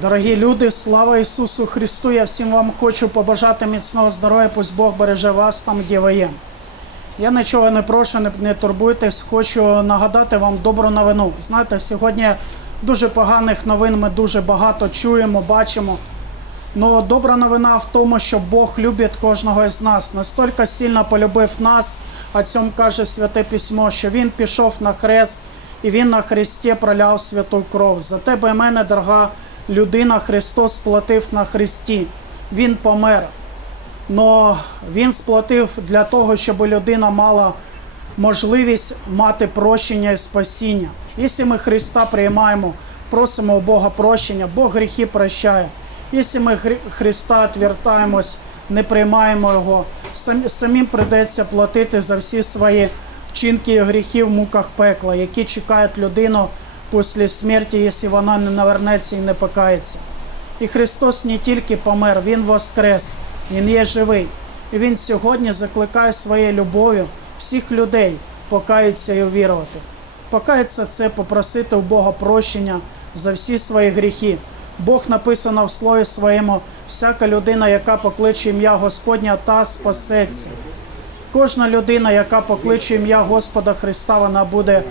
Дорогі люди, слава Ісусу Христу! Я всім вам хочу побажати міцного здоров'я, пусть Бог береже вас там, де ви є. Я нічого не прошу, не, турбуйтесь, хочу нагадати вам добру новину. Знаєте, сьогодні дуже поганих новин ми дуже багато чуємо, бачимо. Но добра новина в тому, що Бог любить кожного із нас. Настільки сильно полюбив нас, о цьому каже Святе Письмо, що Він пішов на хрест і Він на хресті проляв святу кров. За тебе мене, дорога людина, Христос сплатив на хресті. Він помер. Но Він сплатив для того, щоб людина мала можливість мати прощення і спасіння. Якщо ми Христа приймаємо, просимо у Бога прощення, Бог гріхи прощає. Якщо ми Христа відвертаємось, не приймаємо Його, сам- самим прийдеться платити за всі свої вчинки і гріхи в муках пекла, які чекають людину після смерті, якщо вона не навернеться і не покається. І Христос не тільки помер, Він воскрес, Він є живий. І Він сьогодні закликає своєю любов'ю всіх людей покаятися і увірувати. Покаятися це попросити у Бога прощення за всі свої гріхи. Бог написано в слові своєму, всяка людина, яка покличе ім'я Господня, та спасеться. Кожна людина, яка покличе ім'я Господа Христа, вона буде